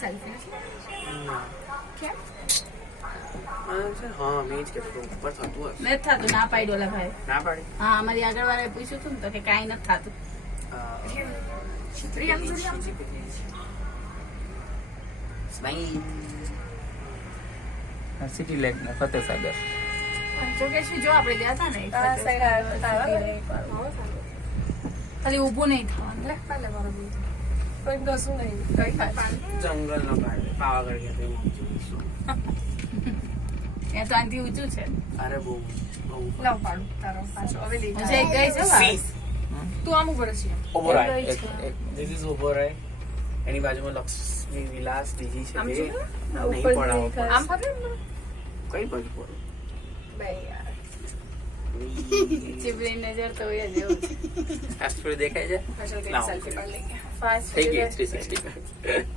Selfie નથી કેમ હા મેં જ કીધું ઉપર થતું હશે નથી થતું, ના પાડ્યું ઓલા ભાઈ. ના પાડી હા, અમારી આગળ વાળાએ પૂછ્યું હતું ને તો કે કાંઈ નથી થતું. સિટી લેક ને ફતેસાગર. જો કે શું, જો આપણે ગયા હતા ને ખાલી ઊભું નહીં થવાનું. કોઈ કશું નહીં કઈ જંગલ નો પાવાગઢ ગયા ત્યાં તો આનાથી ઊંચું છે. અરે બહુ લાવ પાડું તારો પાછો હવે લઈ હું જે ગઈ છે બસ. તું આમ ઉપર છે ઉભો રહે ધીસ ઇઝ ઉભો રહે એની બાજુમાં લક્ષ્મી વિલાસ બીજી છે આમ બે જોયું? નહીં પડાવો આમ ફરે કઈ બાજુ પડો બે યાર ચીપડી નજર તો હોય જ એવું છે. આ થોડી દેખાય છે પાછળ લાવો. સેલ્ફી પાડ લઈ ગયા ફાસ્ટ થઈ ગઈ 360